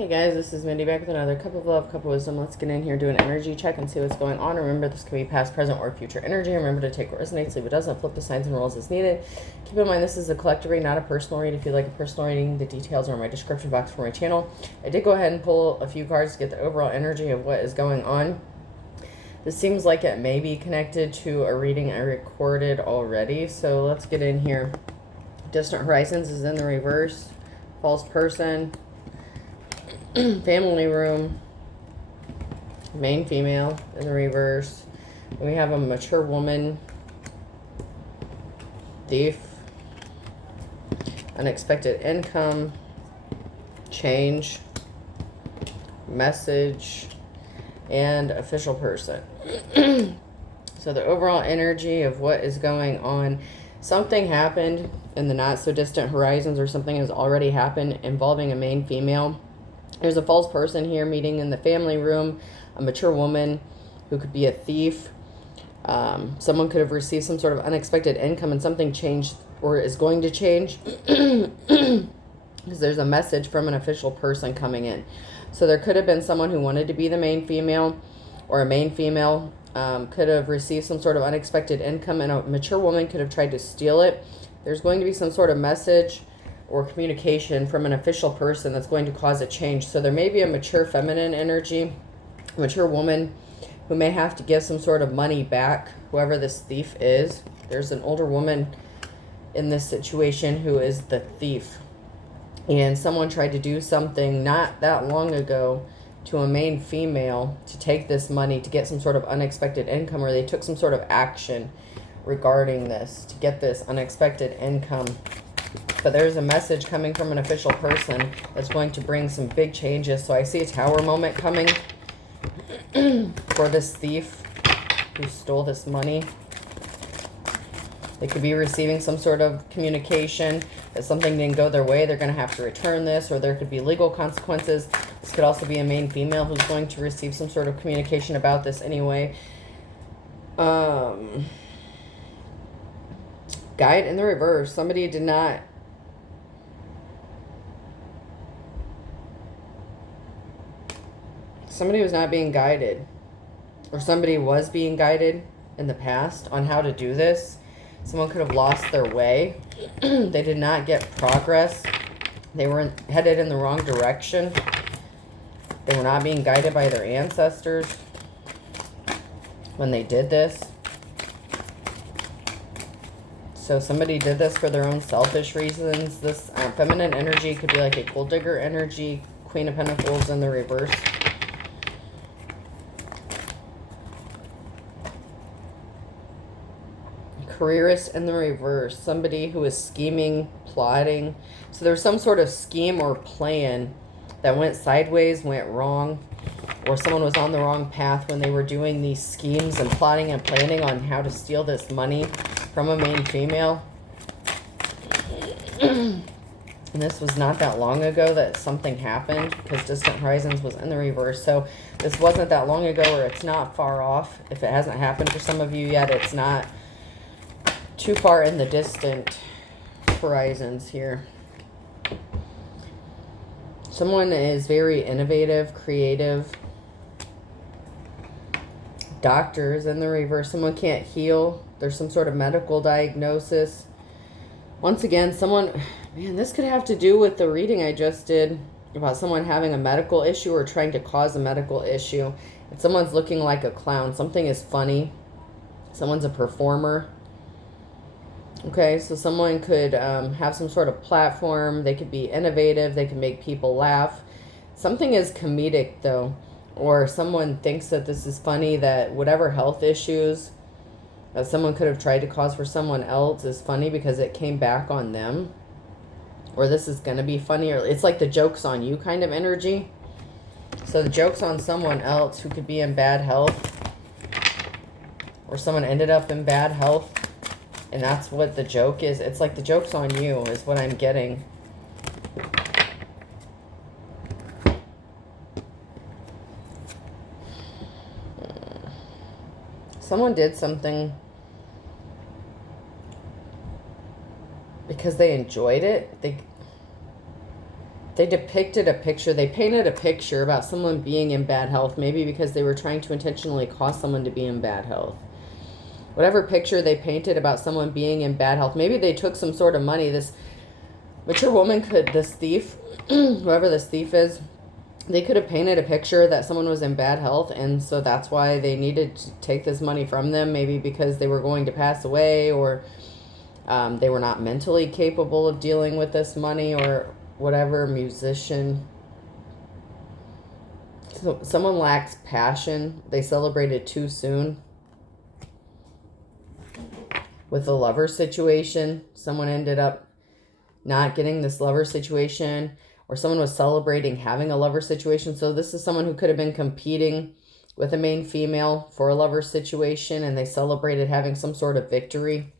Hey guys, this is Mindy back with another cup of love, cup of wisdom. Let's get in here, do an energy check, and see what's going on. Remember, this can be past, present, or future energy. Remember to take what resonates, leave what doesn't, flip the signs and rolls as needed. Keep in mind, this is a collective reading, not a personal read. If you'd like a personal reading, the details are in my description box for my channel. I did go ahead and pull a few cards to get the overall energy of what is going on. This seems like it may be connected to a reading I recorded already, so let's get in here. Distant Horizons is in the reverse. False person. Family room, main female in the reverse. We have a mature woman, thief, unexpected income, change, message, and official person. So the overall energy of what is going on, something happened in the not so distant horizons, or something has already happened involving a main female. There's a false person here meeting in the family room, a mature woman who could be a thief. Someone could have received some sort of unexpected income and something changed or is going to change because there's a message from an official person coming in. So there could have been someone who wanted to be the main female, or a main female could have received some sort of unexpected income, and a mature woman could have tried to steal it. There's going to be some sort of message or communication from an official person that's going to cause a change. So there may be a mature feminine energy, a mature woman who may have to give some sort of money back, whoever this thief is. There's an older woman in this situation who is the thief. And someone tried to do something not that long ago to a main female to take this money to get some sort of unexpected income, or they took some sort of action regarding this to get this unexpected income. But there's a message coming from an official person that's going to bring some big changes. So I see a tower moment coming for this thief who stole this money. They could be receiving some sort of communication that something didn't go their way. They're going to have to return this, or there could be legal consequences. This could also be a main female who's going to receive some sort of communication about this anyway. Guide in the reverse. Somebody did not... Somebody was not being guided, or somebody was being guided in the past on how to do this. Someone could have lost their way. They did not get progress. They were headed in the wrong direction. They were not being guided by their ancestors when they did this. So somebody did this for their own selfish reasons. This feminine energy could be like a gold digger energy. Queen of Pentacles in the reverse. Careerist in the reverse. Somebody who is scheming, plotting. So there's some sort of scheme or plan that went sideways, went wrong, or someone was on the wrong path when they were doing these schemes and plotting and planning on how to steal this money from a main female. And this was not that long ago that something happened, because Distant Horizons was in the reverse. So this wasn't that long ago, or it's not far off. If it hasn't happened for some of you yet, it's not too far in the distant horizons here. Someone is very innovative, creative. Doctors in the reverse. Someone can't heal. There's some sort of medical diagnosis. Once again, someone... Man, this could have to do with the reading I just did about someone having a medical issue or trying to cause a medical issue. And someone's looking like a clown. Something is funny. Someone's a performer. Okay, so someone could have some sort of platform. They could be innovative. They can make people laugh. Something is comedic, though. Or someone thinks that this is funny, that whatever health issues that someone could have tried to cause for someone else is funny because it came back on them. Or this is going to be funny. Or it's like the joke's on you kind of energy. So the joke's on someone else who could be in bad health. Or someone ended up in bad health. And that's what the joke is. It's like the joke's on you is what I'm getting. Someone did something because they enjoyed it. They depicted a picture. They painted a picture about someone being in bad health, maybe because they were trying to intentionally cause someone to be in bad health. Whatever picture they painted about someone being in bad health, maybe they took some sort of money. This mature woman could, this thief, whoever this thief is, they could have painted a picture that someone was in bad health, and so that's why they needed to take this money from them, maybe because they were going to pass away, or they were not mentally capable of dealing with this money, or whatever. Musician. So someone lacks passion. They celebrated too soon. With the lover situation, someone ended up not getting this lover situation, or someone was celebrating having a lover situation. So this is someone who could have been competing with a main female for a lover situation, and they celebrated having some sort of victory.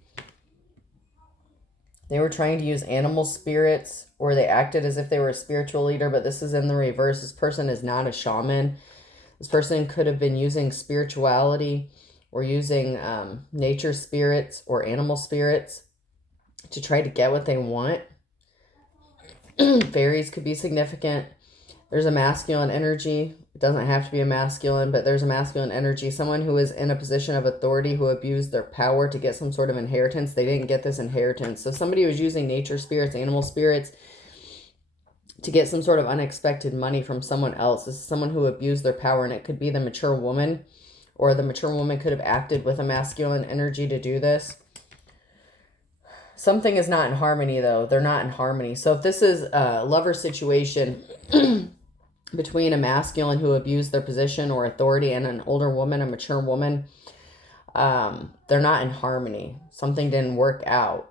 They were trying to use animal spirits, or they acted as if they were a spiritual leader, but this is in the reverse. This person is not a shaman. This person could have been using spirituality or using nature spirits or animal spirits to try to get what they want. Fairies could be significant. There's a masculine energy. It doesn't have to be a masculine, but there's a masculine energy. Someone who is in a position of authority who abused their power to get some sort of inheritance. They didn't get this inheritance. So somebody was using nature spirits, animal spirits, to get some sort of unexpected money from someone else. This is someone who abused their power, and it could be the mature woman, or the mature woman could have acted with a masculine energy to do this. Something is not in harmony, though. They're not in harmony. So if this is a lover situation between a masculine who abused their position or authority and an older woman, a mature woman, they're not in harmony. Something didn't work out.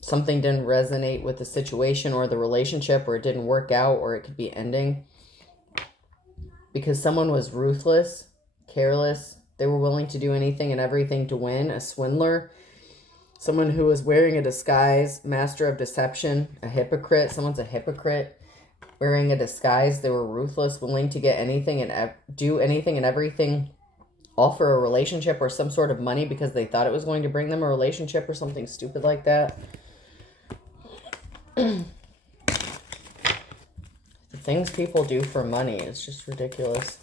Something didn't resonate with the situation or the relationship, or it didn't work out, or it could be ending. Because someone was ruthless, careless. They were willing to do anything and everything to win. A swindler. Someone who was wearing a disguise, master of deception, a hypocrite. Someone's a hypocrite wearing a disguise. They were ruthless, willing to get anything and do anything and everything, all for a relationship or some sort of money because they thought it was going to bring them a relationship or something stupid like that. The things people do for money, it's just ridiculous.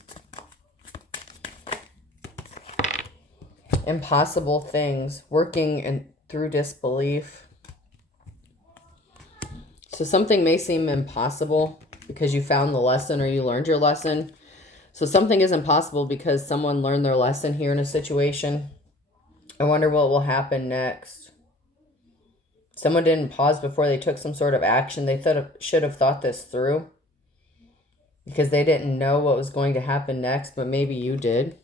Impossible things, working through disbelief. So something may seem impossible because you found the lesson or you learned your lesson. So something is impossible because someone learned their lesson here in a situation. I wonder what will happen next. Someone didn't pause before they took some sort of action. They should have thought this through because they didn't know what was going to happen next, but maybe you did.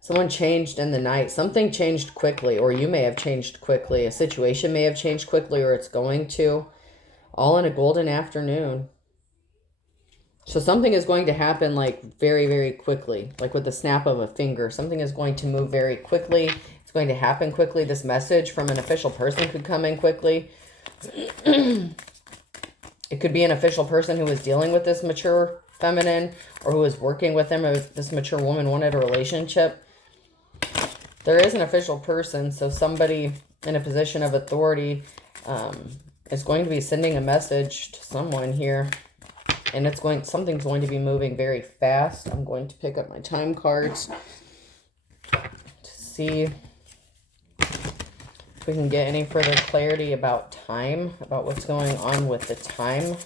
Someone changed in the night. Something changed quickly, or you may have changed quickly. A situation may have changed quickly, or it's going to. All in a golden afternoon. So something is going to happen like very, very quickly, like with the snap of a finger. Something is going to move very quickly. It's going to happen quickly. This message from an official person could come in quickly. It could be an official person who was dealing with this mature feminine, or who was working with them, or this mature woman wanted a relationship. There is an official person, so somebody in a position of authority is going to be sending a message to someone here. And something's going to be moving very fast. I'm going to pick up my time cards to see if we can get any further clarity about time, about what's going on with the time.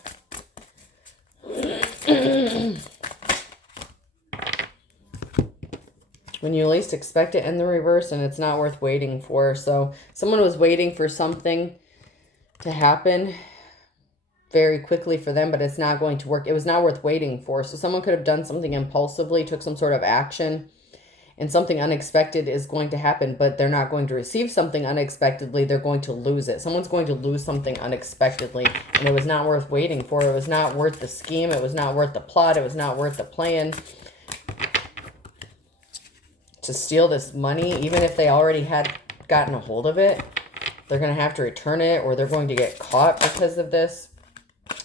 When you least expect it in the reverse, and it's not worth waiting for. So someone was waiting for something to happen very quickly for them, but it's not going to work. It was not worth waiting for. So someone could have done something impulsively, took some sort of action, and something unexpected is going to happen, but they're not going to receive something unexpectedly. They're going to lose it. Someone's going to lose something unexpectedly, and it was not worth waiting for. It was not worth the scheme. It was not worth the plot. It was not worth the plan to steal this money. Even if they already had gotten a hold of it, they're going to have to return it, or they're going to get caught because of this.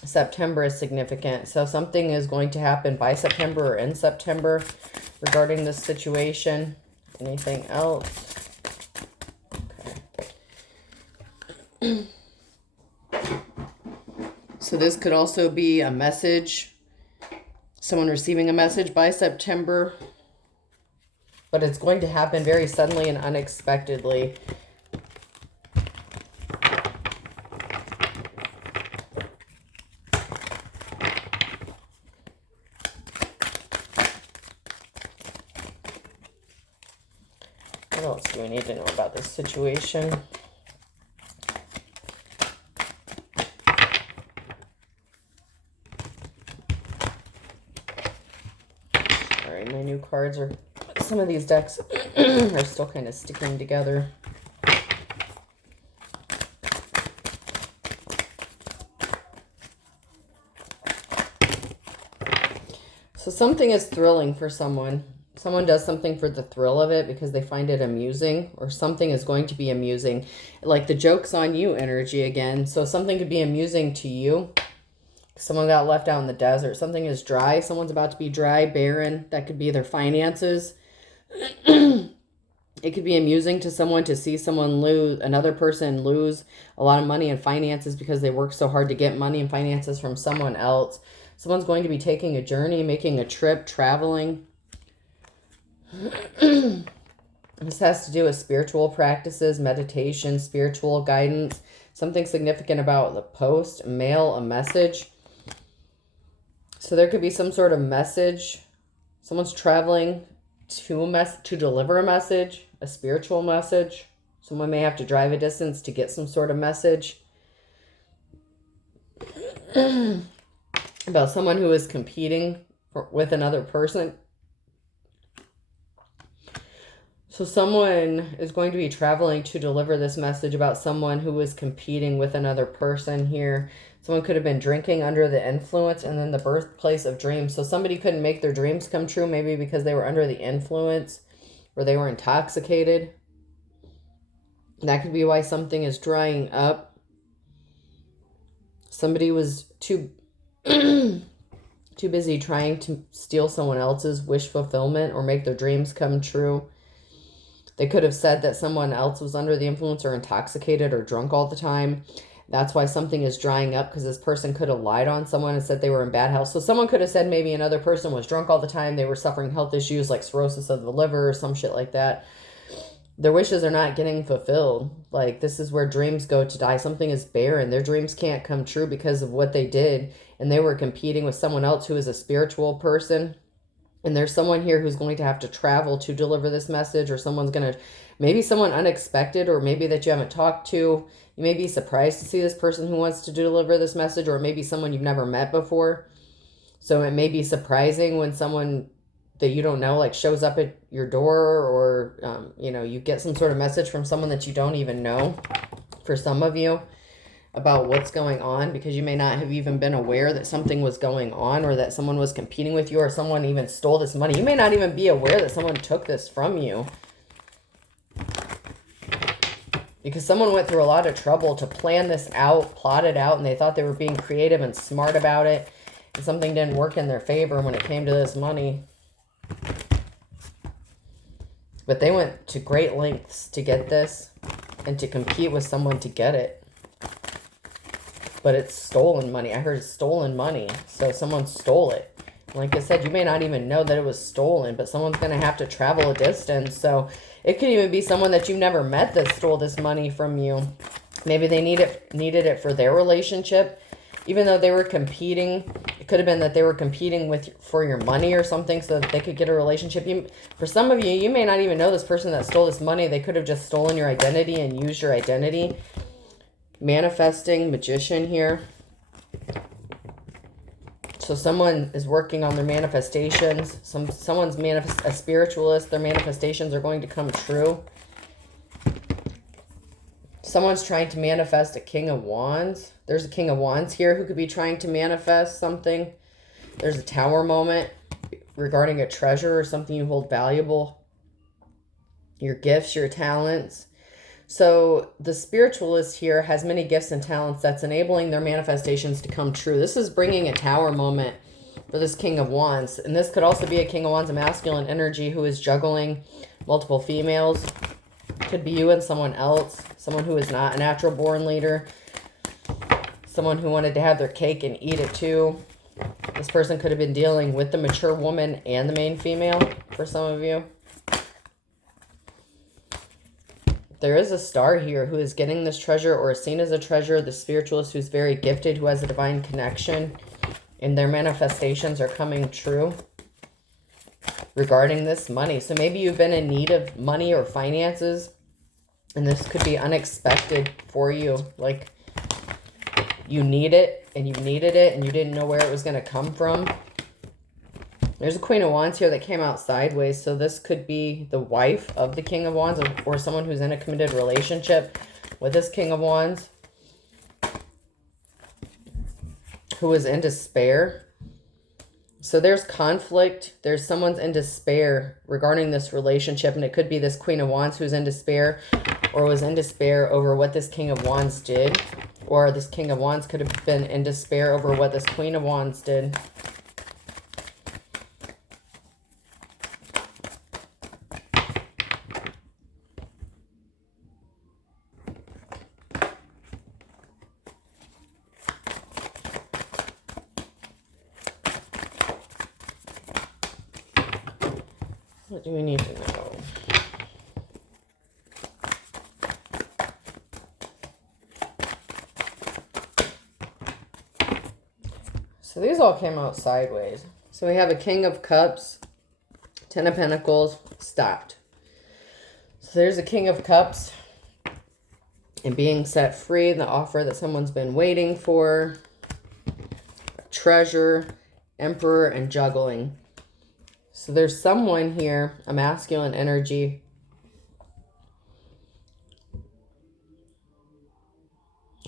September is significant. So something is going to happen by September or in September regarding this situation. Anything else? Okay. So this could also be a message, someone receiving a message by September, but it's going to happen very suddenly and unexpectedly. What else do we need to know about this situation? Sorry, my new cards are... Some of these decks are still kind of sticking together. So something is thrilling for someone. Someone does something for the thrill of it because they find it amusing, or something is going to be amusing. Like the joke's on you energy again. So something could be amusing to you. Someone got left out in the desert. Something is dry. Someone's about to be dry, barren. That could be their finances. It could be amusing to someone to see someone lose, another person lose a lot of money and finances because they work so hard to get money and finances from someone else. Someone's going to be taking a journey, making a trip, traveling. This has to do with spiritual practices, meditation, spiritual guidance, something significant about the post, mail, a message. So there could be some sort of message. Someone's traveling to deliver a message, a spiritual message. Someone may have to drive a distance to get some sort of message. About someone who is competing with another person. So someone is going to be traveling to deliver this message about someone who is competing with another person here. Someone could have been drinking under the influence, and then the birthplace of dreams. So somebody couldn't make their dreams come true, maybe because they were under the influence or they were intoxicated. That could be why something is drying up. Somebody was too busy trying to steal someone else's wish fulfillment or make their dreams come true. They could have said that someone else was under the influence or intoxicated or drunk all the time. That's why something is drying up, because this person could have lied on someone and said they were in bad health. So someone could have said maybe another person was drunk all the time. They were suffering health issues like cirrhosis of the liver or some shit like that. Their wishes are not getting fulfilled. Like, this is where dreams go to die. Something is barren. Their dreams can't come true because of what they did. And they were competing with someone else who is a spiritual person. And there's someone here who's going to have to travel to deliver this message, or someone's going to, maybe someone unexpected, or maybe that you haven't talked to. You may be surprised to see this person who wants to deliver this message, or maybe someone you've never met before. So it may be surprising when someone that you don't know, like, shows up at your door, or, you get some sort of message from someone that you don't even know, for some of you, about what's going on, because you may not have even been aware that something was going on, or that someone was competing with you, or someone even stole this money. You may not even be aware that someone took this from you, because someone went through a lot of trouble to plan this out, plot it out, and they thought they were being creative and smart about it, and something didn't work in their favor when it came to this money. But they went to great lengths to get this and to compete with someone to get it. But it's stolen money. I heard it's stolen money. So someone stole it. Like I said, you may not even know that it was stolen, but someone's going to have to travel a distance. So it could even be someone that you've never met that stole this money from you. Maybe they needed it for their relationship. Even though they were competing, it could have been that they were competing for your money or something so that they could get a relationship. For some of you, you may not even know this person that stole this money. They could have just stolen your identity and used your identity. Manifesting magician here. So someone is working on their manifestations. Someone's a spiritualist. Their manifestations are going to come true. Someone's trying to manifest a King of Wands. There's a King of Wands here who could be trying to manifest something. There's a Tower moment regarding a treasure or something you hold valuable. Your gifts, your talents. So the spiritualist here has many gifts and talents that's enabling their manifestations to come true. This is bringing a Tower moment for this King of Wands. And this could also be a King of Wands, a masculine energy who is juggling multiple females. Could be you and someone else. Someone who is not a natural born leader. Someone who wanted to have their cake and eat it too. This person could have been dealing with the mature woman and the main female for some of you. There is a star here who is getting this treasure or is seen as a treasure. The spiritualist who's very gifted, who has a divine connection, and their manifestations are coming true regarding this money. So maybe you've been in need of money or finances, and this could be unexpected for you. Like, you need it, and you needed it, and you didn't know where it was going to come from. There's a Queen of Wands here that came out sideways. So this could be the wife of the King of Wands, or someone who's in a committed relationship with this King of Wands, who is in despair. So there's conflict. There's someone's in despair regarding this relationship. And it could be this Queen of Wands who's in despair, or was in despair over what this King of Wands did. Or this King of Wands could have been in despair over what this Queen of Wands did. What do we need to know? So these all came out sideways. So we have a King of Cups, Ten of Pentacles, stopped. So there's a King of Cups and being set free, the offer that someone's been waiting for, treasure, Emperor, and juggling. So there's someone here, a masculine energy,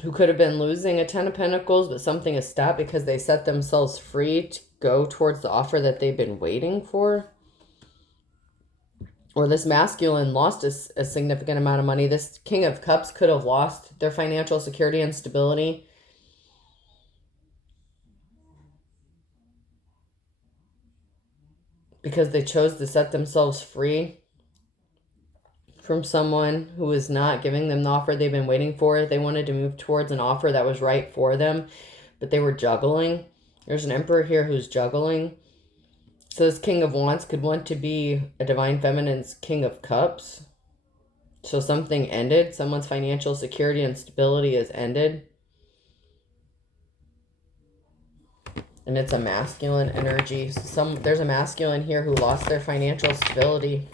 who could have been losing a Ten of Pentacles, but something has stopped because they set themselves free to go towards the offer that they've been waiting for. Or this masculine lost a significant amount of money. This King of Cups could have lost their financial security and stability. Because they chose to set themselves free from someone who is not giving them the offer they've been waiting for. They wanted to move towards an offer that was right for them, but they were juggling. There's an Emperor here who's juggling. So this King of Wands could want to be a Divine Feminine's King of Cups. So something ended. Someone's financial security and stability is ended. And it's a masculine energy. So there's a masculine here who lost their financial stability.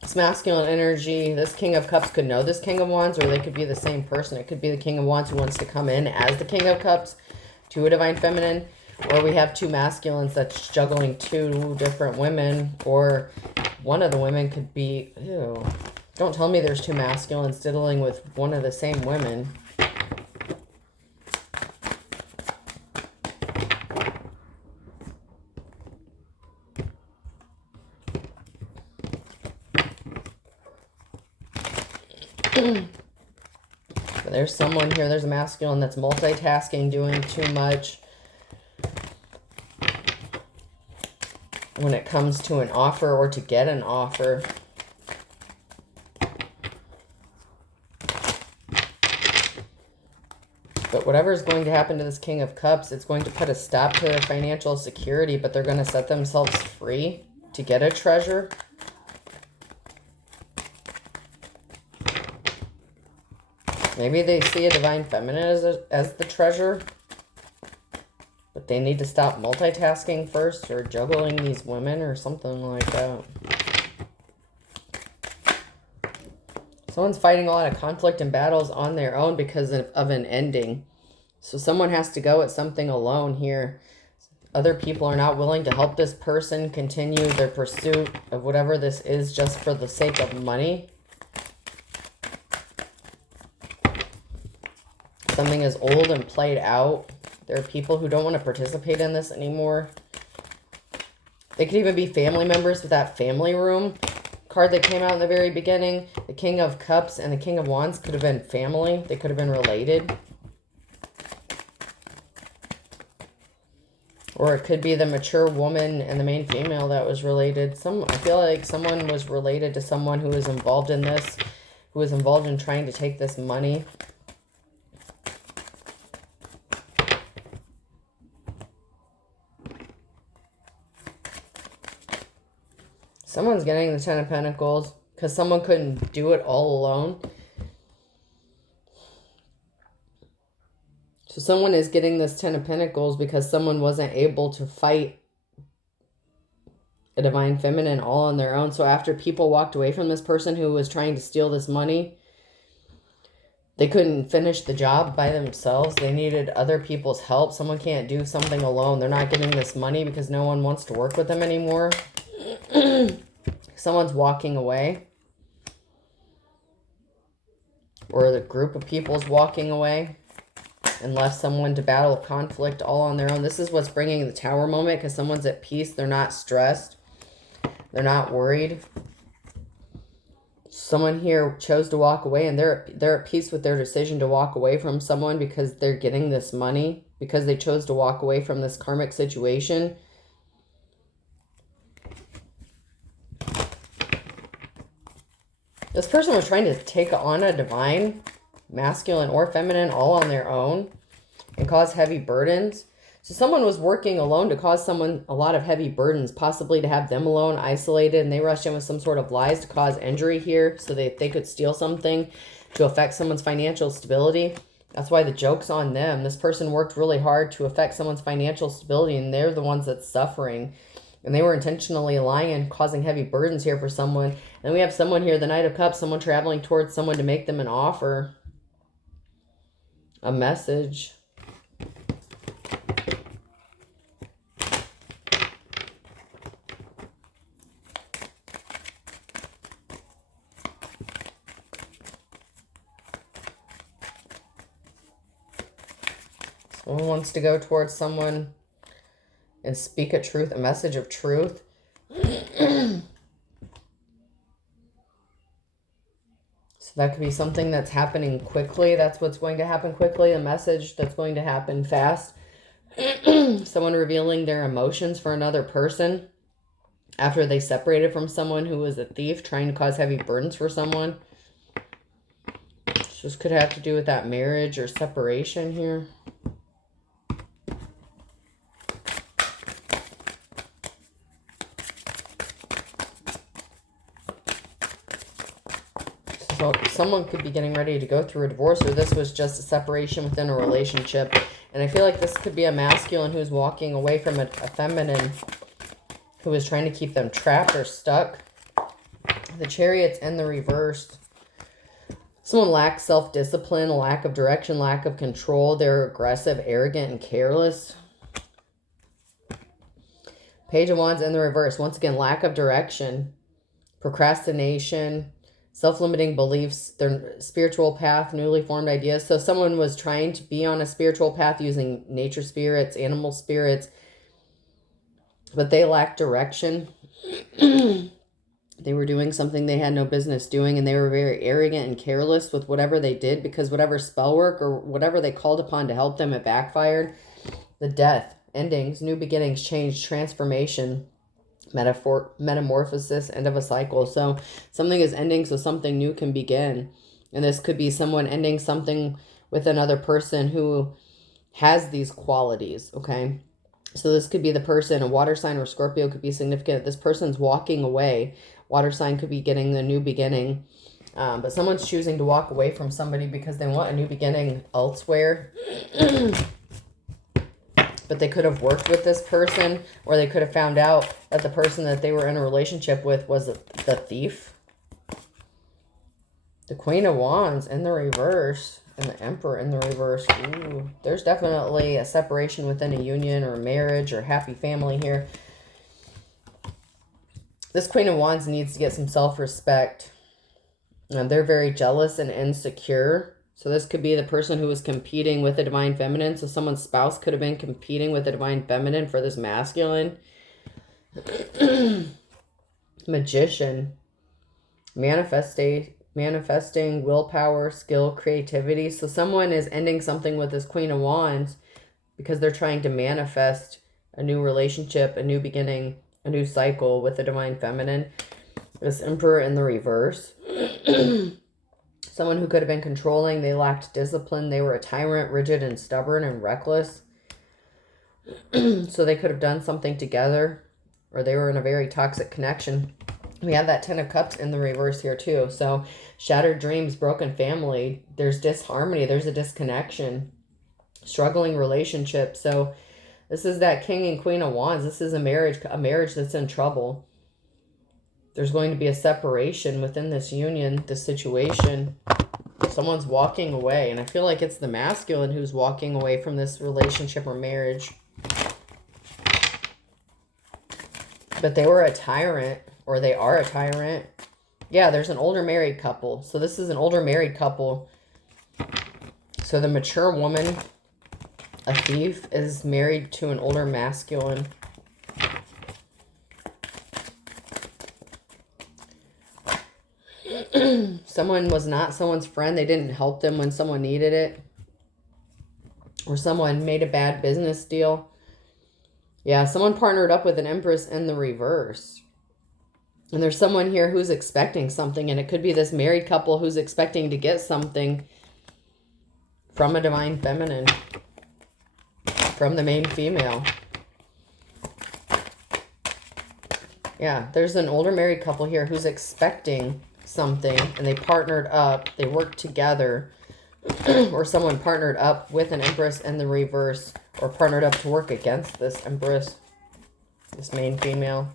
This masculine energy, this King of Cups could know this King of Wands, or they could be the same person. It could be the King of Wands who wants to come in as the King of Cups to a Divine Feminine. Or we have two masculines that's juggling two different women. Or one of the women could be... Ew. Don't tell me there's two masculines dealing with one of the same women. There's someone here, there's a masculine that's multitasking, doing too much when it comes to an offer or to get an offer. But whatever is going to happen to this King of Cups, it's going to put a stop to their financial security, but they're going to set themselves free to get a treasure. Maybe they see a Divine Feminine as the treasure, but they need to stop multitasking first, or juggling these women or something like that. Someone's fighting a lot of conflict and battles on their own because of an ending. So someone has to go at something alone here. Other people are not willing to help this person continue their pursuit of whatever this is just for the sake of money. Something is old and played out. There are people who don't want to participate in this anymore. They could even be family members with that family room card that came out in the very beginning. The King of Cups and the King of Wands could have been family. They could have been related. Or it could be the mature woman and the main female that was related. I feel like someone was related to someone who was involved in this, who was involved in trying to take this money. Someone's getting the Ten of Pentacles because someone couldn't do it all alone. So someone is getting this Ten of Pentacles because someone wasn't able to fight a divine feminine all on their own. So after people walked away from this person who was trying to steal this money, they couldn't finish the job by themselves. They needed other people's help. Someone can't do something alone. They're not getting this money because no one wants to work with them anymore. Someone's walking away. Or the group of people's walking away and left someone to battle conflict all on their own. This is what's bringing the Tower moment, because someone's at peace. They're not stressed. They're not worried. Someone here chose to walk away, and they're at peace with their decision to walk away from someone because they're getting this money, because they chose to walk away from this karmic situation. This person was trying to take on a divine, masculine or feminine, all on their own and cause heavy burdens. So someone was working alone to cause someone a lot of heavy burdens, possibly to have them alone, isolated, and they rushed in with some sort of lies to cause injury here so that they could steal something to affect someone's financial stability. That's why the joke's on them. This person worked really hard to affect someone's financial stability, and they're the ones that's suffering. And they were intentionally lying and causing heavy burdens here for someone. And we have someone here, the Knight of Cups, someone traveling towards someone to make them an offer, a message. Someone wants to go towards someone and speak a truth, a message of truth. So that could be something that's happening quickly. That's what's going to happen quickly. A message that's going to happen fast. Someone revealing their emotions for another person after they separated from someone who was a thief, trying to cause heavy burdens for someone. This could have to do with that marriage or separation here. So someone could be getting ready to go through a divorce, or this was just a separation within a relationship. And I feel like this could be a masculine who's walking away from a feminine who is trying to keep them trapped or stuck. The Chariot's in the reverse. Someone lacks self-discipline, a lack of direction, lack of control. They're aggressive, arrogant, and careless. Page of Wands in the reverse. Once again, lack of direction, procrastination, self-limiting beliefs, their spiritual path, newly formed ideas. So someone was trying to be on a spiritual path using nature spirits, animal spirits, but they lacked direction. They were doing something they had no business doing, and they were very arrogant and careless with whatever they did, because whatever spell work or whatever they called upon to help them, it backfired. The death, endings, new beginnings, change, transformation, metamorphosis, end of a cycle. So something is ending so something new can begin. And this could be someone ending something with another person who has these qualities, okay? So this could be the person, a water sign or Scorpio could be significant. This person's walking away. Water sign could be getting the new beginning. But someone's choosing to walk away from somebody because they want a new beginning elsewhere. But they could have worked with this person, or they could have found out that the person that they were in a relationship with was the thief. The Queen of Wands in the reverse and the Emperor in the reverse. Ooh, there's definitely a separation within a union or marriage or happy family here. This Queen of Wands needs to get some self-respect. They're very jealous and insecure. So this could be the person who was competing with the divine feminine. So someone's spouse could have been competing with the divine feminine for this masculine. Magician. Manifesting willpower, skill, creativity. So someone is ending something with this Queen of Wands because they're trying to manifest a new relationship, a new beginning, a new cycle with the Divine Feminine. This Emperor in the reverse. Someone who could have been controlling. They lacked discipline. They were a tyrant, rigid and stubborn and reckless. So they could have done something together, or they were in a very toxic connection. We have that 10 of Cups in the reverse here too. So shattered dreams, broken family, there's disharmony, there's a disconnection, struggling relationship. So this is that King and Queen of Wands. This is a marriage that's in trouble. There's going to be a separation within this union, this situation. Someone's walking away, and I feel like it's the masculine who's walking away from this relationship or marriage. But they were a tyrant, or they are a tyrant. Yeah, there's an older married couple. So this is an older married couple. So the mature woman, a thief, is married to an older masculine. Someone was not someone's friend. They didn't help them when someone needed it. Or someone made a bad business deal. Yeah, someone partnered up with an Empress in the reverse. And there's someone here who's expecting something. And it could be this married couple who's expecting to get something from a Divine Feminine. From the main female. Yeah, there's an older married couple here who's expecting something. And they partnered up. They worked together. Or someone partnered up with an Empress in the reverse. Or partnered up to work against this Empress. This main female.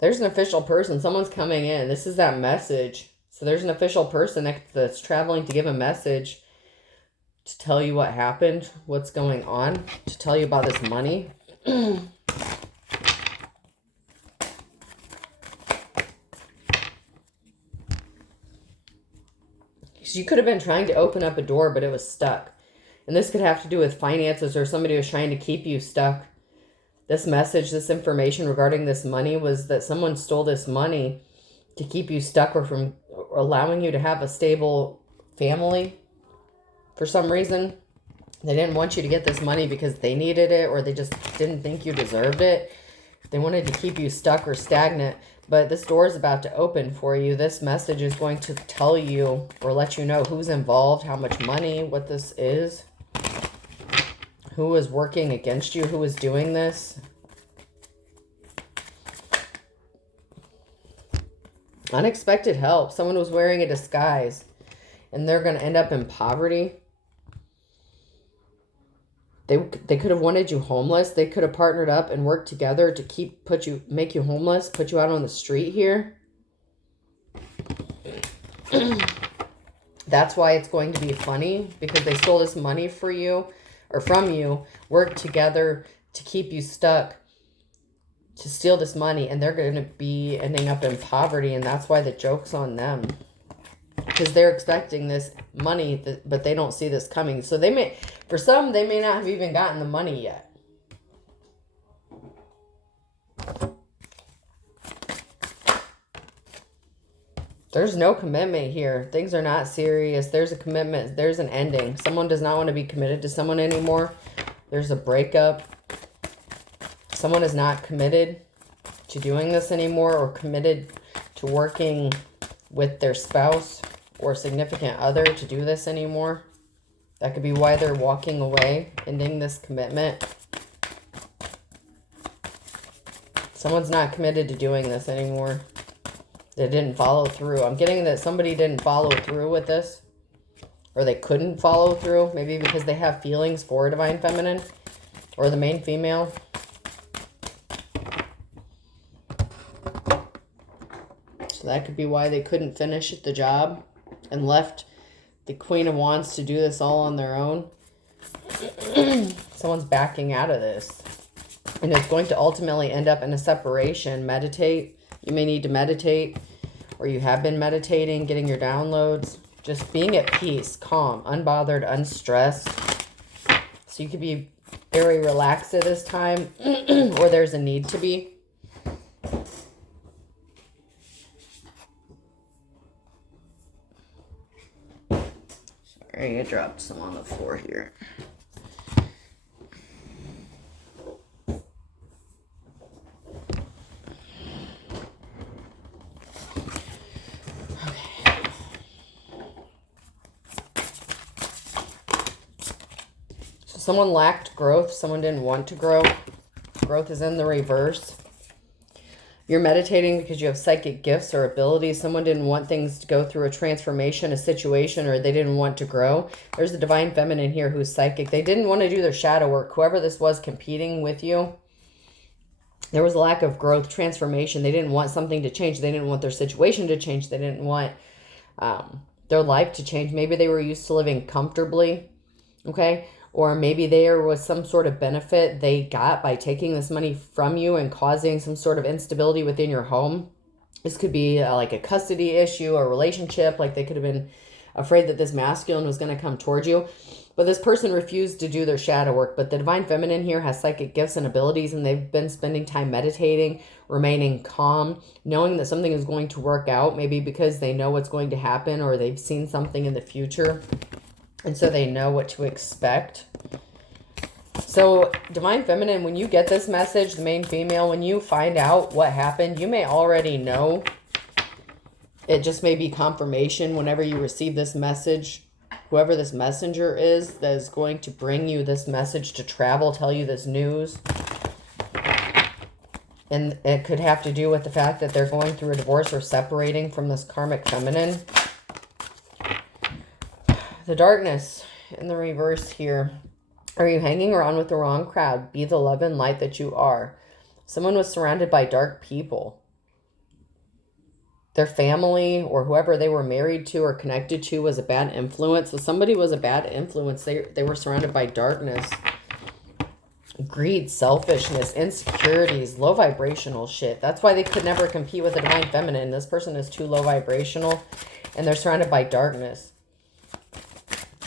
There's an official person. Someone's coming in. This is that message. So there's an official person that's traveling to give a message. To tell you what happened. What's going on. To tell you about this money. You could have been trying to open up a door, but it was stuck. And this could have to do with finances, or somebody was trying to keep you stuck. This message, this information regarding this money was that someone stole this money to keep you stuck, or from allowing you to have a stable family for some reason. They didn't want you to get this money because they needed it, or they just didn't think you deserved it. They wanted to keep you stuck or stagnant. But this door is about to open for you. This message is going to tell you or let you know who's involved, how much money, what this is. Who is working against you, who is doing this. Unexpected help. Someone was wearing a disguise and they're going to end up in poverty. They could have wanted you homeless. They could have partnered up and worked together to make you homeless, put you out on the street here. That's why it's going to be funny, because they stole this money for you or from you, worked together to keep you stuck, to steal this money, and they're going to be ending up in poverty, and that's why the joke's on them. Because they're expecting this money, but they don't see this coming. So for some, they may not have even gotten the money yet. There's no commitment here. Things are not serious. There's a commitment. There's an ending. Someone does not want to be committed to someone anymore. There's a breakup. Someone is not committed to doing this anymore, or committed to working with their spouse or significant other to do this anymore. That could be why they're walking away, ending this commitment. Someone's not committed to doing this anymore. They didn't follow through. I'm getting that somebody didn't follow through with this. Or they couldn't follow through. Maybe because they have feelings for Divine Feminine. Or the main female. So that could be why they couldn't finish the job. And left the Queen of Wands to do this all on their own. Someone's backing out of this. And it's going to ultimately end up in a separation. Meditate. You may need to meditate, or you have been meditating, getting your downloads. Just being at peace, calm, unbothered, unstressed. So you could be very relaxed at this time, or there's a need to be. Sorry, I dropped some on the floor here. Someone lacked growth. Someone didn't want to grow. Growth is in the reverse. You're meditating because you have psychic gifts or abilities. Someone didn't want things to go through a transformation, a situation, or they didn't want to grow. There's a divine feminine here who's psychic. They didn't want to do their shadow work. Whoever this was competing with you, there was a lack of growth, transformation. They didn't want something to change. They didn't want their situation to change. They didn't want their life to change. Maybe they were used to living comfortably, okay? Or maybe there was some sort of benefit they got by taking this money from you and causing some sort of instability within your home. This could be like a custody issue or relationship. Like they could have been afraid that this masculine was going to come towards you. But this person refused to do their shadow work. But the divine feminine here has psychic gifts and abilities, and they've been spending time meditating, remaining calm, knowing that something is going to work out, maybe because they know what's going to happen or they've seen something in the future. And so they know what to expect. So divine feminine, when you get this message, the main female, when you find out what happened, you may already know. It just may be confirmation whenever you receive this message. Whoever this messenger is that is going to bring you this message to travel, tell you this news. And it could have to do with the fact that they're going through a divorce or separating from this karmic feminine. The darkness in the reverse here. Are you hanging around with the wrong crowd? Be the love and light that you are. Someone was surrounded by dark people. Their family or whoever they were married to or connected to was a bad influence. So somebody was a bad influence. They were surrounded by darkness. Greed, selfishness, insecurities, low vibrational shit. That's why they could never compete with the divine feminine. This person is too low vibrational and they're surrounded by darkness.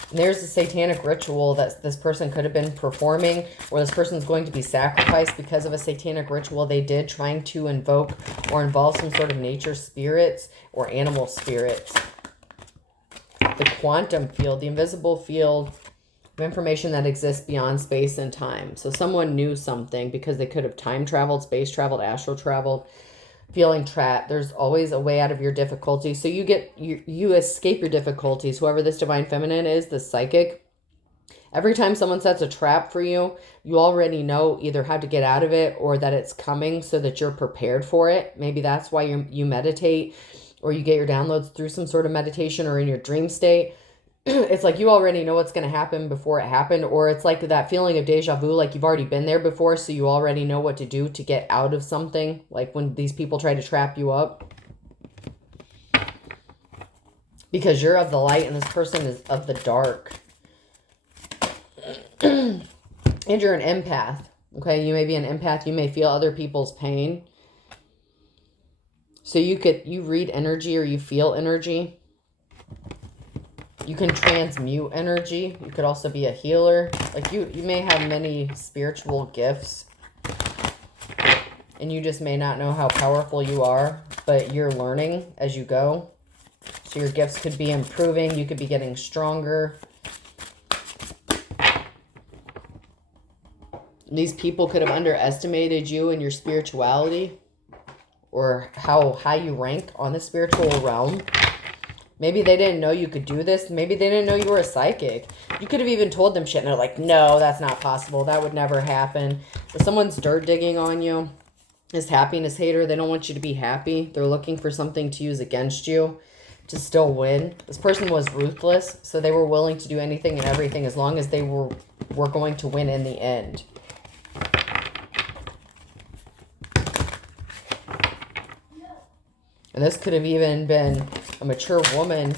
And there's a satanic ritual that this person could have been performing, or this person's going to be sacrificed because of a satanic ritual they did, trying to invoke or involve some sort of nature spirits or animal spirits. The quantum field, the invisible field of information that exists beyond space and time. So someone knew something because they could have time traveled, space traveled, astral traveled. Feeling trapped. There's always a way out of your difficulty. So you escape your difficulties. Whoever this divine feminine is, the psychic. Every time someone sets a trap for you, you already know either how to get out of it or that it's coming so that you're prepared for it. Maybe that's why you meditate or you get your downloads through some sort of meditation or in your dream state. It's like you already know what's going to happen before it happened, or it's like that feeling of deja vu, like you've already been there before, so you already know what to do to get out of something, like when these people try to trap you up. Because you're of the light and this person is of the dark. And you're an empath, okay? You may be an empath, you may feel other people's pain. So you read energy or you feel energy. You can transmute energy. You could also be a healer. Like you may have many spiritual gifts. And you just may not know how powerful you are. But you're learning as you go. So your gifts could be improving. You could be getting stronger. These people could have underestimated you and your spirituality. Or how high you rank on the spiritual realm. Maybe they didn't know you could do this. Maybe they didn't know you were a psychic. You could have even told them shit and they're like, no, that's not possible. That would never happen. If someone's dirt digging on you, is happiness hater. They don't want you to be happy. They're looking for something to use against you to still win. This person was ruthless, so they were willing to do anything and everything as long as they were going to win in the end. And this could have even been a mature woman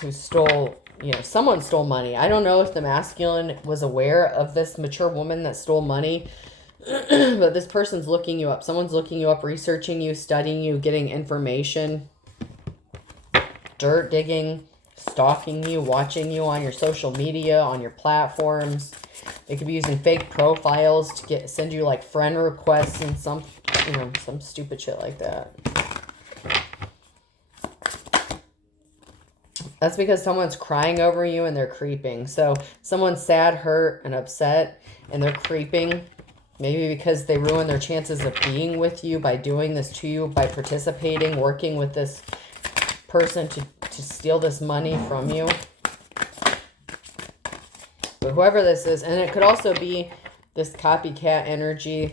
who stole, someone stole money. I don't know if the masculine was aware of this mature woman that stole money, but this person's looking you up. Someone's looking you up, researching you, studying you, getting information, dirt digging, stalking you, watching you on your social media, on your platforms. They could be using fake profiles to send you like friend requests and some stupid shit like that. That's because someone's crying over you and they're creeping. So someone's sad, hurt, and upset, and they're creeping. Maybe because they ruin their chances of being with you by doing this to you, by participating, working with this person to steal this money from you. But whoever this is, and it could also be this copycat energy,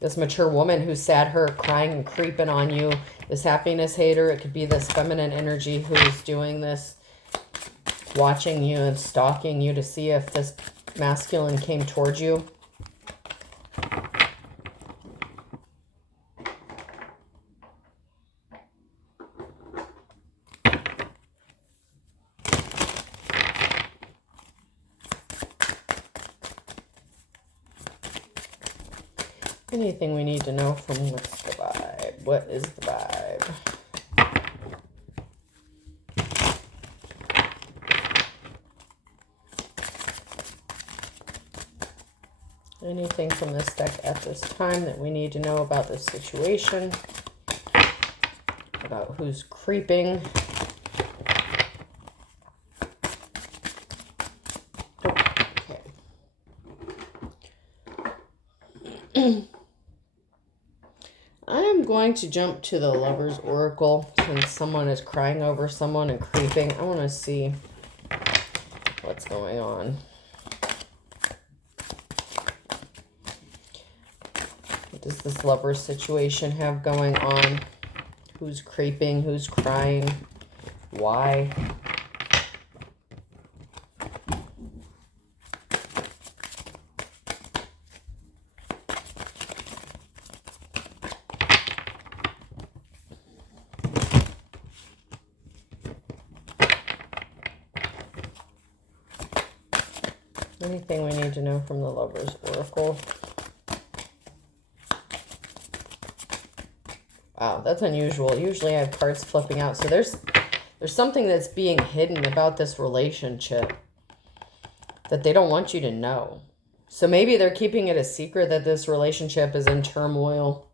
this mature woman who's sat her crying and creeping on you, this happiness hater. It could be this feminine energy who's doing this, watching you and stalking you to see if this masculine came towards you. Anything we need to know from what's the vibe? What is the vibe? Anything from this deck at this time that we need to know about this situation? About who's creeping? Okay. I'm going to jump to the Lover's Oracle since someone is crying over someone and creeping. I want to see what's going on. What does this lover situation have going on? Who's creeping? Who's crying? Why? Anything we need to know from the Lover's Oracle? Wow, that's unusual. Usually I have cards flipping out. So there's something that's being hidden about this relationship that they don't want you to know. So maybe they're keeping it a secret that this relationship is in turmoil.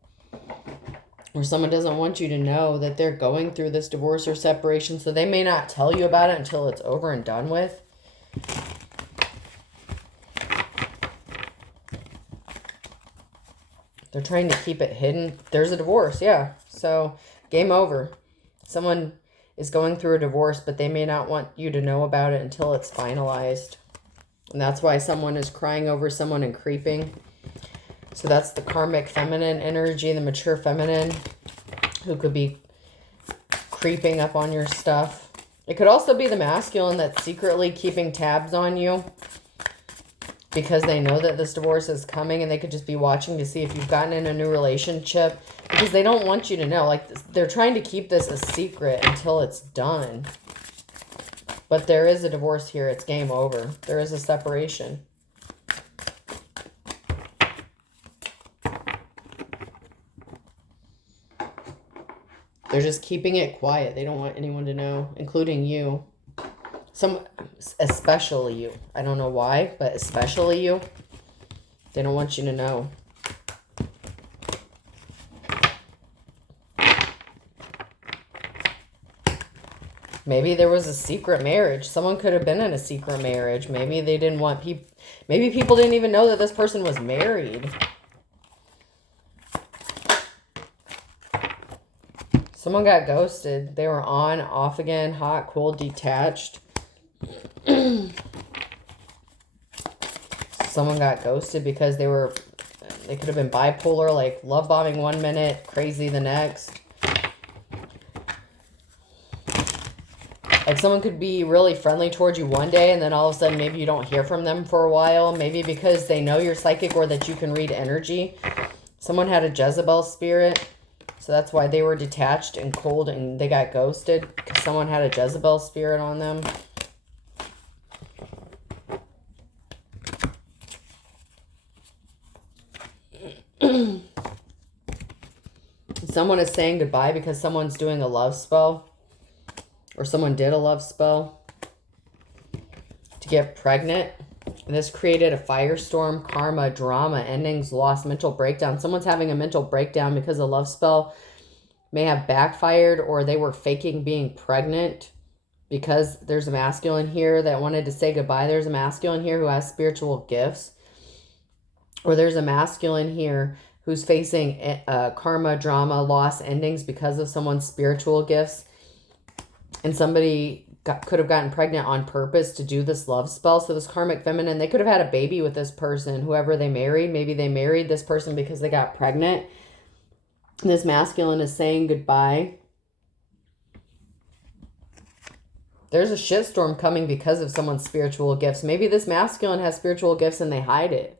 Or someone doesn't want you to know that they're going through this divorce or separation. So they may not tell you about it until it's over and done with. They're trying to keep it hidden. There's a divorce, yeah. So, game over. Someone is going through a divorce, but they may not want you to know about it until it's finalized. And that's why someone is crying over someone and creeping. So that's the karmic feminine energy, the mature feminine, who could be creeping up on your stuff. It could also be the masculine that's secretly keeping tabs on you, because they know that this divorce is coming, and they could just be watching to see if you've gotten in a new relationship, because they don't want you to know. Like, they're trying to keep this a secret until it's done. But there is a divorce here. It's game over. There is a separation. They're just keeping it quiet. They don't want anyone to know, including you. Especially you. I don't know why, but especially you. They don't want you to know. Maybe there was a secret marriage. Someone could have been in a secret marriage. Maybe they didn't want people. Maybe people didn't even know that this person was married. Someone got ghosted. They were on, off again, hot, cold, detached. Someone got ghosted because they could have been bipolar, like love bombing 1 minute, crazy the next. Like, someone could be really friendly towards you one day, and then all of a sudden maybe you don't hear from them for a while. Maybe because they know you're psychic or that you can read energy. Someone had a Jezebel spirit, so that's why they were detached and cold and they got ghosted, because someone had a Jezebel spirit on them. Someone is saying goodbye because someone's doing a love spell, or someone did a love spell to get pregnant. And this created a firestorm, karma, drama, endings, loss, mental breakdown. Someone's having a mental breakdown because a love spell may have backfired, or they were faking being pregnant, because there's a masculine here that wanted to say goodbye. There's a masculine here who has spiritual gifts, or there's a masculine here who's facing karma, drama, loss, endings because of someone's spiritual gifts. And somebody could have gotten pregnant on purpose to do this love spell. So this karmic feminine, they could have had a baby with this person, whoever they married. Maybe they married this person because they got pregnant. This masculine is saying goodbye. There's a shitstorm coming because of someone's spiritual gifts. Maybe this masculine has spiritual gifts and they hide it.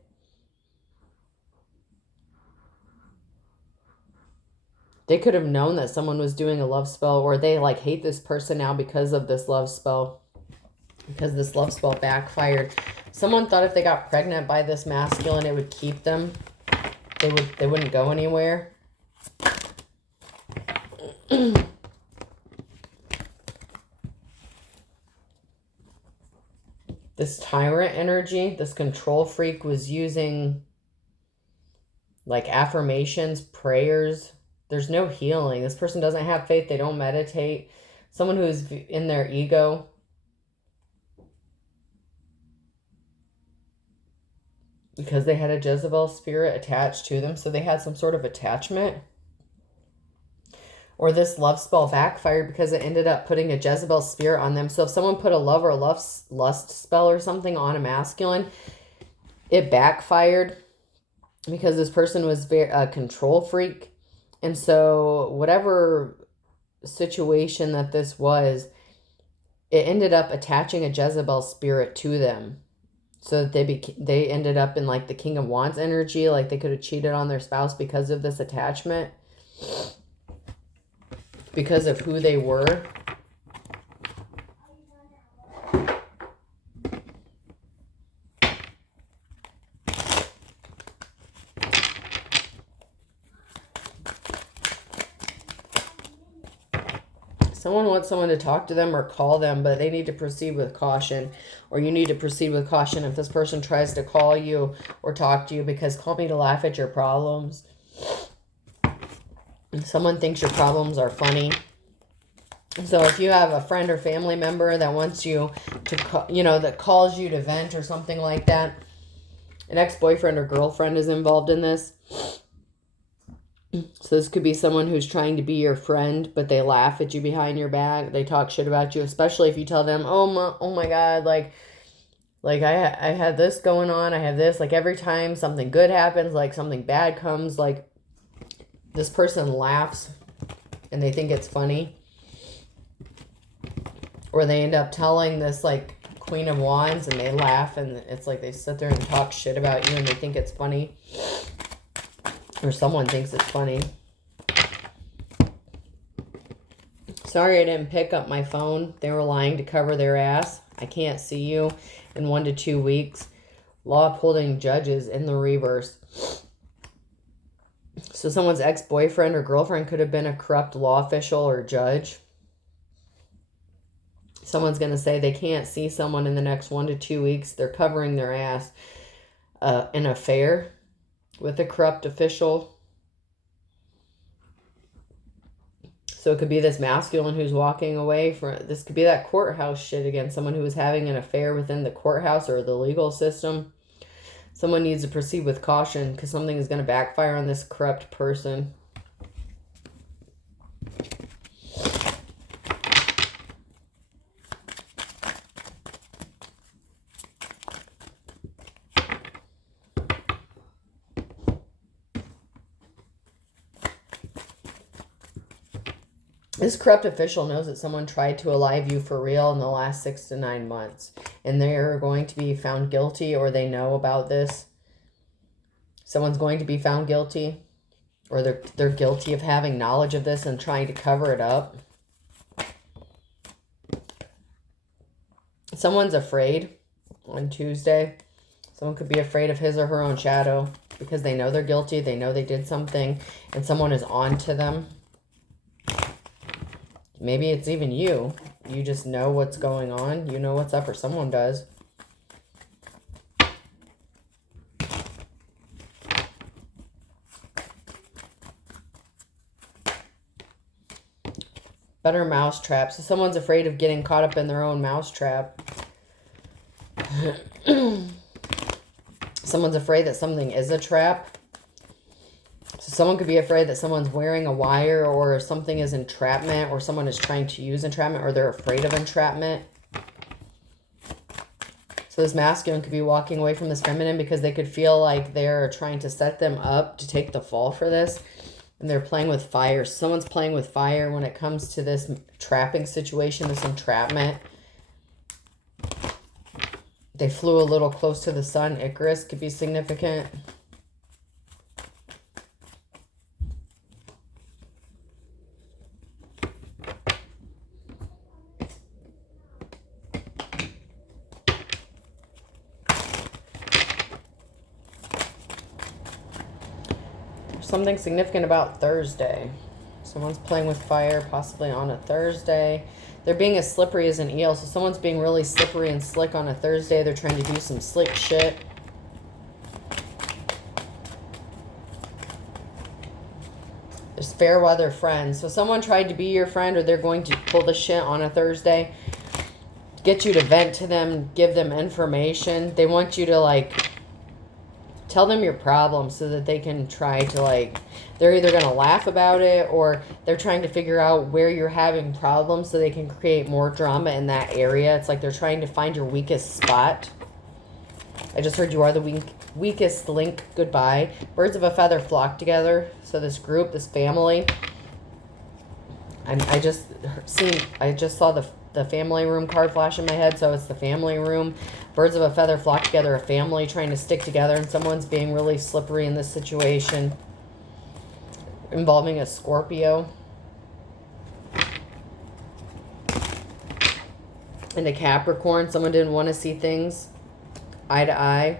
They could have known that someone was doing a love spell, or they like hate this person now because of this love spell. Because this love spell backfired. Someone thought if they got pregnant by this masculine, it would keep them. They wouldn't go anywhere. This tyrant energy, this control freak was using like affirmations, prayers. There's no healing. This person doesn't have faith. They don't meditate. Someone who's in their ego. Because they had a Jezebel spirit attached to them. So they had some sort of attachment. Or this love spell backfired because it ended up putting a Jezebel spirit on them. So if someone put a love or lust spell or something on a masculine, it backfired because this person was a control freak. And so whatever situation that this was, it ended up attaching a Jezebel spirit to them. So that they ended up in like the King of Wands energy. Like they could have cheated on their spouse because of this attachment. Because of who they were. Someone wants someone to talk to them or call them, but they need to proceed with caution. Or you need to proceed with caution if this person tries to call you or talk to you, because call me to laugh at your problems. Someone thinks your problems are funny. So if you have a friend or family member that wants you to, that calls you to vent or something like that, an ex-boyfriend or girlfriend is involved in this. So this could be someone who's trying to be your friend, but they laugh at you behind your back. They talk shit about you, especially if you tell them, oh my God, like I had this going on. I have this, like every time something good happens, like something bad comes, like this person laughs and they think it's funny. Or they end up telling this like Queen of Wands and they laugh and it's like they sit there and talk shit about you and they think it's funny. Or someone thinks it's funny. Sorry I didn't pick up my phone. They were lying to cover their ass. I can't see you in 1 to 2 weeks. Law upholding judges in the reverse. So someone's ex-boyfriend or girlfriend could have been a corrupt law official or judge. Someone's going to say they can't see someone in the next 1 to 2 weeks. They're covering their ass. An affair with a corrupt official. So it could be this masculine who's walking away from, this could be that courthouse shit again. Someone who is having an affair within the courthouse or the legal system. Someone needs to proceed with caution because something is going to backfire on this corrupt person. This corrupt official knows that someone tried to alive you for real in the last 6 to 9 months. And they're going to be found guilty, or they know about this. Someone's going to be found guilty. Or they're guilty of having knowledge of this and trying to cover it up. Someone's afraid on Tuesday. Someone could be afraid of his or her own shadow. Because they know they're guilty. They know they did something. And someone is on to them. Maybe it's even you. You just know what's going on. You know what's up, or someone does. Better mousetrap. So someone's afraid of getting caught up in their own mousetrap. Someone's afraid that something is a trap. So someone could be afraid that someone's wearing a wire, or something is entrapment, or someone is trying to use entrapment, or they're afraid of entrapment. So this masculine could be walking away from this feminine because they could feel like they're trying to set them up to take the fall for this. And they're playing with fire. Someone's playing with fire when it comes to this trapping situation, this entrapment. They flew a little close to the sun. Icarus could be significant. Something significant about Thursday. Someone's playing with fire, possibly on a Thursday. They're being as slippery as an eel. So someone's being really slippery and slick on a Thursday. They're trying to do some slick shit. There's fair weather friends. So someone tried to be your friend, or they're going to pull the shit on a Thursday. Get you to vent to them, give them information. They want you to, like, tell them your problems so that they can try to, like, they're either going to laugh about it, or they're trying to figure out where you're having problems so they can create more drama in that area. It's like they're trying to find your weakest spot. I just heard you are the weakest link. Goodbye. Birds of a feather flock together. So this group, this family. I just saw the family room card flash in my head, so it's the family room. Birds of a feather flock together, a family trying to stick together, and someone's being really slippery in this situation involving a Scorpio and a Capricorn. Someone didn't want to see things eye to eye.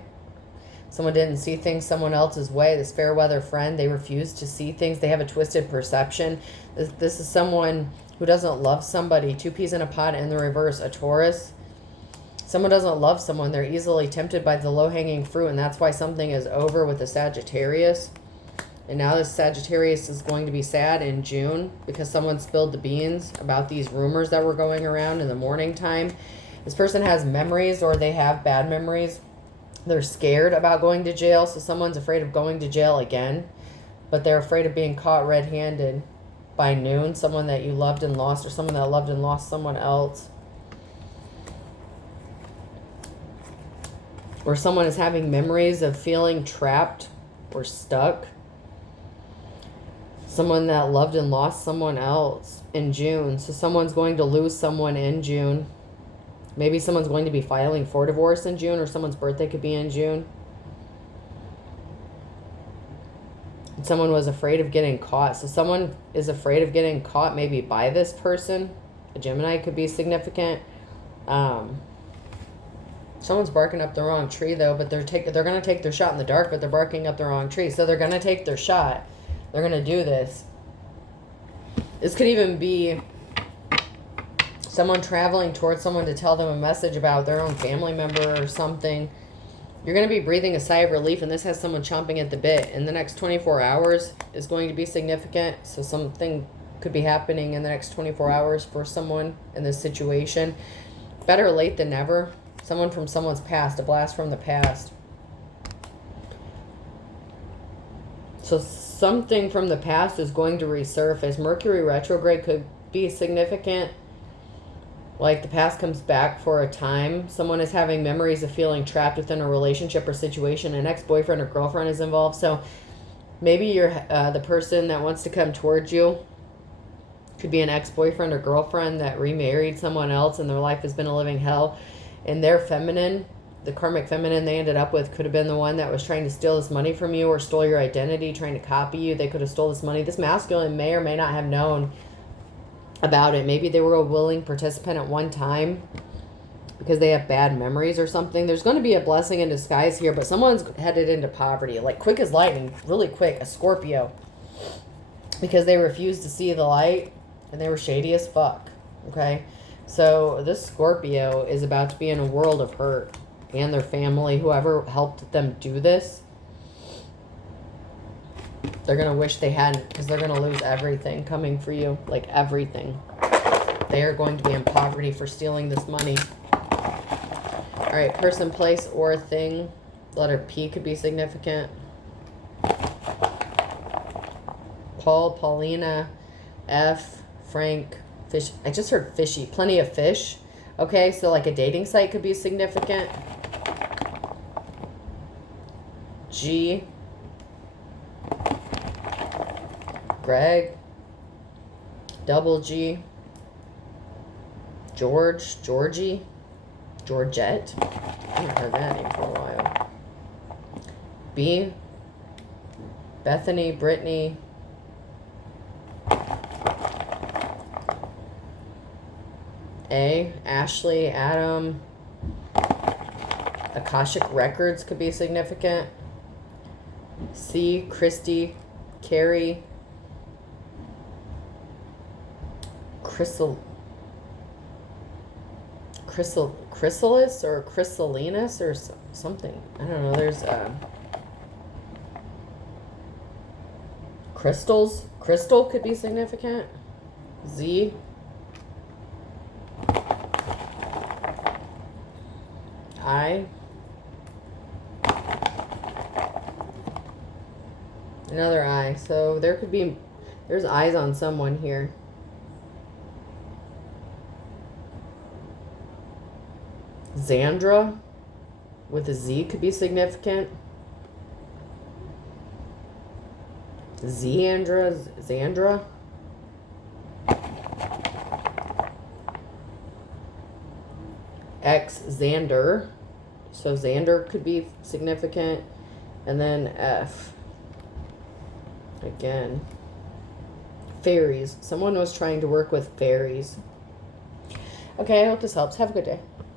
Someone didn't see things someone else's way. This fair weather friend, they refuse to see things. They have a twisted perception. This is someone who doesn't love somebody. 2 peas in a pod in the reverse, a Taurus. Someone doesn't love someone. They're easily tempted by the low-hanging fruit, and that's why something is over with the Sagittarius. And now this Sagittarius is going to be sad in June because someone spilled the beans about these rumors that were going around in the morning time. This person has memories, or they have bad memories. They're scared about going to jail, so someone's afraid of going to jail again, but they're afraid of being caught red-handed by noon. Someone that you loved and lost, or someone that loved and lost someone else. Or someone is having memories of feeling trapped or stuck. Someone that loved and lost someone else in June. So someone's going to lose someone in June. Maybe someone's going to be filing for divorce in June, or someone's birthday could be in June. And someone was afraid of getting caught. So someone is afraid of getting caught, maybe by this person. A Gemini could be significant. Someone's barking up the wrong tree, though, but they're going to take their shot in the dark, but they're barking up the wrong tree. So they're going to take their shot. They're going to do this. This could even be someone traveling towards someone to tell them a message about their own family member or something. You're going to be breathing a sigh of relief, and this has someone chomping at the bit. In the next 24 hours is going to be significant. So something could be happening in the next 24 hours for someone in this situation. Better late than never. Someone from someone's past, a blast from the past. So something from the past is going to resurface. Mercury retrograde could be significant. Like the past comes back for a time. Someone is having memories of feeling trapped within a relationship or situation. An ex-boyfriend or girlfriend is involved. So maybe you're the person that wants to come towards you. Could be an ex-boyfriend or girlfriend that remarried someone else and their life has been a living hell. And their feminine, the karmic feminine they ended up with, could have been the one that was trying to steal this money from you or stole your identity, trying to copy you. They could have stole this money. This masculine may or may not have known about it. Maybe they were a willing participant at one time because they have bad memories or something. There's going to be a blessing in disguise here, but someone's headed into poverty, like quick as lightning, really quick, a Scorpio, because they refused to see the light and they were shady as fuck. Okay, so this Scorpio is about to be in a world of hurt, and their family, whoever helped them do this, they're going to wish they hadn't, because they're going to lose everything coming for you. Like everything. They are going to be in poverty for stealing this money. Alright, person, place, or thing. Letter P could be significant. Paul, Paulina, F, Frank, fish. I just heard fishy. Plenty of fish. Okay, so like a dating site could be significant. G, Greg, double G, George, Georgie, Georgette. I haven't heard that name for a while. B, Bethany, Brittany, A, Ashley, Adam. Akashic Records could be significant. C, Christy, Carrie, Chrysalis or Chrysalinus or something. I don't know. There's crystals. Crystal could be significant. Z. I. Another I. So there could be, there's eyes on someone here. Xandra with a Z could be significant. Xandra. X, Xander. So Xander could be significant. And then F. Again. Fairies. Someone was trying to work with fairies. Okay, I hope this helps. Have a good day.